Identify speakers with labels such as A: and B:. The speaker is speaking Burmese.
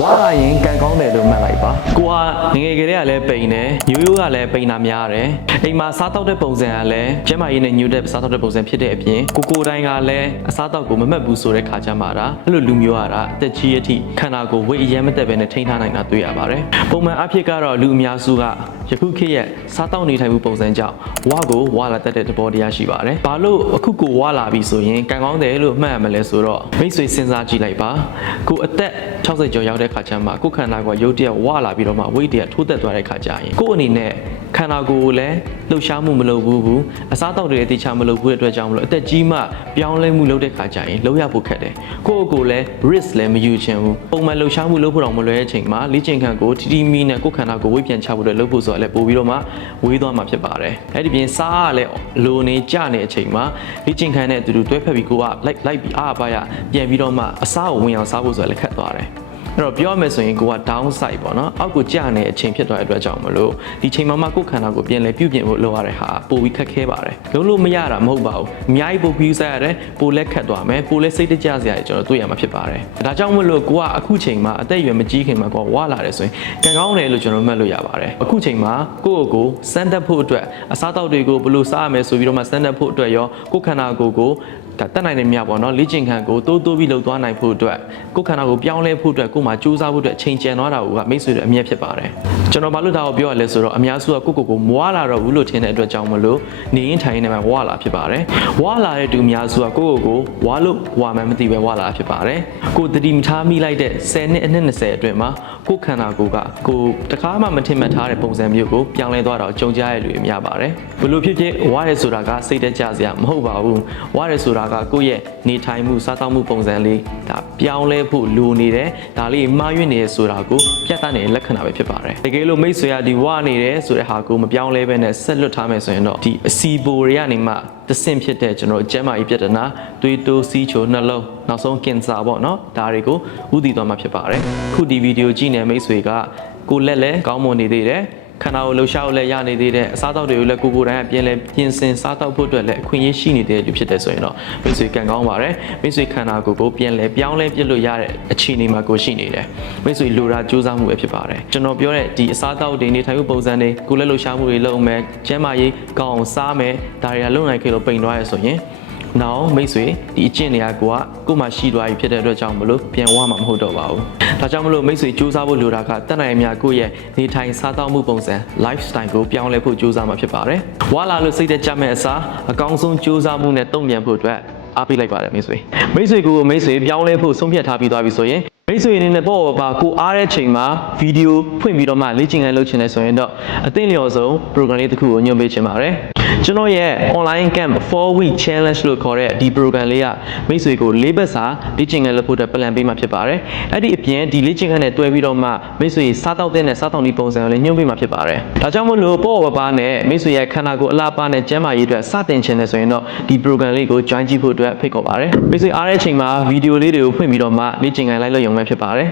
A: ဝါလာရင်ကံကောင်းတယ်လို့မှတ်လိုက်ပါကိုကငငယ်ကလေးကလည်းပိန်တယ်ရိုးရိုးကလည်းပိန်တာများတယ်အိမ်မှာစားတောက်တဲ့ပုံစံကလည်းကျမကြီးနဲ့ညူတဲ့စားတောက်တဲ့ပုံစံဖြစ်တဲ့အပြင်ကိုကိုတိုင်းကလည်းအစားတောက်ကိုမမှတ်ဘူးဆိုတဲ့ခါကျမှတာအဲ့လိုလူမျိုးရတာအသက်ကြီးအထိခန္ဓာကိုယ်ဝိတ်အရမ်းမတက်ပဲနဲ့ထိန်းထားနိုင်တာတွေ့ရပါတယ်ပုံမှန်အဖြစ်ကတော့လူအများစုကယခုခေတ်ရဲ့စားတောက်နေထိုင်မှုပုံစံကြောင့်ဝါကိုဝါလာတက်တဲ့သဘောတရားရှိပါတယ်ဘာလို့အခုကိုဝါလာပြီဆိုရင်ကံကောင်းတယ်လို့မှတ်ရမလဲဆိုတော့မိတ်ဆွေစဉ်းစားကြည့်လိုက်ပါကိုအသက်60ကျော်ရောက်တဲ့ခါကျမှကိုခန္ဓာကိုယ်ရုပ်တရက်ဝါလာပြီးတော့မှဝိတ်တရက်ထိုးတက်သွားတဲ့ခါကျရင်ကိုအနေနဲ့ခန္ဓာကိုယ်ကိုလည်းလှုပ်ရှားမှုမလုပ်ဘူးဘူးအစားတောက်တွေလည်းတေချာမလုပ်ဘူးတဲ့အတွက်ကြောင့်မလို့အသက်ကြီးမှပြောင်းလဲမှုလုပ်တဲ့ခါကျရင်လှုပ်ရဖို့ခက်တယ်ကိုယ့်ကိုယ်လည်း risk လည်းမယူချင်ဘူးပုံမှန်လှုပ်ရှားမှုလုပ်ဖို့တော့မလွယ်တဲ့အချိန်မှာလေ့ကျင့်ခန်းကိုတီတီမီနဲ့ကိုယ့်ခန္ဓာကိုယ်ဝိတ်ပြန်ချဖို့အတွက်လုပ်ဖို့ဆိုတာလည်းပို့ပြီးတော့မှဝေးသွားမှာဖြစ်ပါတယ်အဲ့ဒီပြင်စားရလည်းလိုနေကြနေအချိန်မှာလေ့ကျင့်ခန်းနဲ့အတူတူတွဲဖက်ပြီးကိုကလိုက်လိုက်ပြီးအားပါရပြန်ပြီးတော့မှအစားကိုဝင်အောင်စားဖို့ဆိုတာလည်းခက်သွားတယ် အဲ့တော့ပြောရမယ်ဆိုရင်ကိုက down side ပေါ့နော်အောက်ကိုကျနေတဲ့အချိန်ဖြစ်သွားတဲ့အတွက်ကြောင့်မလို့ဒီချိန်မှာမှကိုယ်ခန္ဓာကိုပြန်လဲပြုပြင်ဖို့လိုရတဲ့ဟာပိုပြီးခက်ခဲပါတယ်လုံးလို့မရတာမဟုတ်ပါဘူးအများကြီးပိုပြီးစားရတယ်ပိုလက်ခတ်သွားမယ်ပိုလက်စိတ်တကြစရာကျွန်တော်တွေ့ရမှာဖြစ်ပါတယ်ဒါကြောင့်မလို့ကိုကအခုချိန်မှာအသက်အရွယ်မကြီးခင်မှာကိုကဝါလာတယ်ဆိုရင်ကံကောင်းတယ်လို့ကျွန်တော်မှတ်လို့ရပါတယ်အခုချိန်မှာကိုယ့်ကိုယ်ကိုစမ်းသပ်ဖို့အတွက်အစားအသောက်တွေကိုဘယ်လိုစားရမယ်ဆိုပြီးတော့မှစမ်းသပ်ဖို့အတွက်ရောကိုယ်ခန္ဓာကိုယ်ကို ဒါတက်နိုင်တဲ့မြတ်ပေါ့နော်လေ့ကျင့်ခန်းကိုတိုးတိုးပြီးလှုပ်သွားနိုင်ဖို့အတွက်ကိုယ်ခန္ဓာကိုပြောင်းလဲဖို့အတွက်ကိုယ်မှာစူးစမ်းဖို့အတွက်ချိန်ကျန်သွားတာကမိတ်ဆွေတွေအမြဲဖြစ်ပါတယ်ကျွန်တော်ဘာလို့ဒါကိုပြောရလဲဆိုတော့အများစုကကိုယ့်ကိုယ်ကိုမွားလာတော့ဘူးလို့ထင်တဲ့အတွက်ကြောင့်မလို့နေရင်ထိုင်နေမှာဝါလာဖြစ်ပါတယ်ဝါလာတဲ့သူအများစုကကိုယ့်ကိုယ်ကိုဝါလို့ဝါမှန်းမသိပဲဝါလာဖြစ်ပါတယ်ကိုယ်တတိမထားမိလိုက်တဲ့10နှစ်အနှစ်20အတွင်းမှာကိုယ်ခန္ဓာကိုယ်ကကိုယ်တခါမှမထင်မှတ်ထားတဲ့ပုံစံမျိုးကိုပြောင်းလဲသွားတော့ကြုံကြရတဲ့လူတွေများပါတယ်ဘလို့ဖြစ်ဖြစ်ဝါရဲဆိုတာကစိတ်တက်ကြစရာမဟုတ်ပါဘူးဝါရဲဆိုတာကကိုယ့်ရဲ့နေထိုင်မှုစားသောက်မှုပုံစံလေးဒါပြောင်းလဲဖို့လိုနေတယ်ဒါလေးမှားယွင်းနေရဆိုတာကိုပြသနေတဲ့လက္ခဏာပဲဖြစ်ပါတယ်တကယ်လို့မိတ်ဆွေကဒီဝါနေတယ်ဆိုတဲ့ဟာကိုမပြောင်းလဲဘဲနဲ့ဆက်လွတ်ထားမယ်ဆိုရင်တော့ဒီအစီပိုတွေကနေမှတဆင့်ဖြစ်တဲ့ကျွန်တော်ကျမ်းမာရေးပြဿနာသွေးတိုးစီးချိုနှလုံးနောက်ဆုံးကင်ဆာပေါ့နော်ဒါတွေကိုဥတည်သွားမှာဖြစ်ပါတယ်ခုဒီဗီဒီယိုကြည့်နေမိတ်ဆွေကကိုလက်လည်းကောင်းမွန်နေသေးတယ် ခန္ဓာကိုလှူရှားကိုလည်းရနေသေးတယ်အစားအသောက်တွေကိုလည်းကိုကိုယ်တိုင်ကပြင်လဲပြင်ဆင်စားတောက်ဖို့အတွက်လည်းအခွင့်အရေးရှိနေတဲ့လူဖြစ်တယ်ဆိုရင်တော့မိတ်ဆွေကံကောင်းပါတယ်မိတ်ဆွေခန္ဓာကိုယ်ကိုပြင်လဲပြောင်းလဲပြစ်လို့ရတဲ့အခြေအနေမှာကိုရှိနေတယ်မိတ်ဆွေလိုတာစူးစမ်းမှုပဲဖြစ်ပါတယ်ကျွန်တော်ပြောတဲ့ဒီအစားအသောက်တွေနေထိုင်မှုပုံစံတွေကိုလည်းလှူရှားမှုတွေလုပ်မယ်ကျန်းမာရေးကောင်းအောင်စားမယ်ဒါတွေကလုံနိုင်ခဲ့လို့ပိန်သွားရဆိုရင် နောက်မိတ်ဆွေဒီအကျင့်တွေကကိုကကို့မှာရှိသွားပြီဖြစ်တဲ့အတွက်ကြောင့်မလို့ပြန်ဝမှာမဟုတ်တော့ပါဘူး။ဒါကြောင့်မလို့မိတ်ဆွေစူးစမ်းဖို့လိုတာကတက်နိုင်အများကိုယ့်ရဲ့နေထိုင်စားသောက်မှုပုံစံ lifestyle ကိုပြောင်းလဲဖို့စူးစမ်းမှာဖြစ်ပါတယ်။ဝါလာလို့စိတ်သက်ကြမဲ့အစားအကောင်းဆုံးစူးစမ်းမှုနဲ့တုံ့ပြန်ဖို့အတွက်အားပေးလိုက်ပါတယ်မိတ်ဆွေ။မိတ်ဆွေကိုမိတ်ဆွေပြောင်းလဲဖို့ဆုံးဖြတ်ထားပြီးသွားပြီဆိုရင်မိတ်ဆွေအနေနဲ့ပေါ့ပါကိုအားတဲ့ချိန်မှာဗီဒီယိုဖွင့်ပြီးတော့မှလေ့ကျင့်ခန်းလုပ်ချင်တယ်ဆိုရင်တော့အသင့်လျော်ဆုံး program လေးတစ်ခုကိုညွှန်ပေးချင်ပါတယ် ကျွန်တော်ရဲ့ online camp 4 week challenge လို့ခေါ်တဲ့ဒီ program လေးကမိတ်ဆွေကို၄ဘက်စာလေ့ကျင့်ခန်းလုပ်ဖို့အတွက် plan ပေးမှာဖြစ်ပါတယ်အဲ့ဒီအပြင်ဒီလေ့ကျင့်ခန်းနဲ့တွဲပြီးတော့မှမိတ်ဆွေစားတောက်တဲ့နဲ့စားတောက်နည်းပုံစံကိုလည်းညွှန်ပေးမှာဖြစ်ပါတယ်ဒါကြောင့်မို့လို့ပေါ့ပါပါနဲ့မိတ်ဆွေရဲ့ခန္ဓာကိုယ်အလားပါနဲ့ကျန်းမာရေးအတွက်စတင်ချင်တယ်ဆိုရင်တော့ဒီ program လေးကို join ကြည့်ဖို့အတွက်ဖိတ်ခေါ်ပါတယ်မိတ်ဆွေအားတဲ့အချိန်မှာဗီဒီယိုလေးတွေကိုဖွင့်ပြီးတော့မှလေ့ကျင့်ခန်းလိုက်လို့ရုံပဲဖြစ်ပါတယ်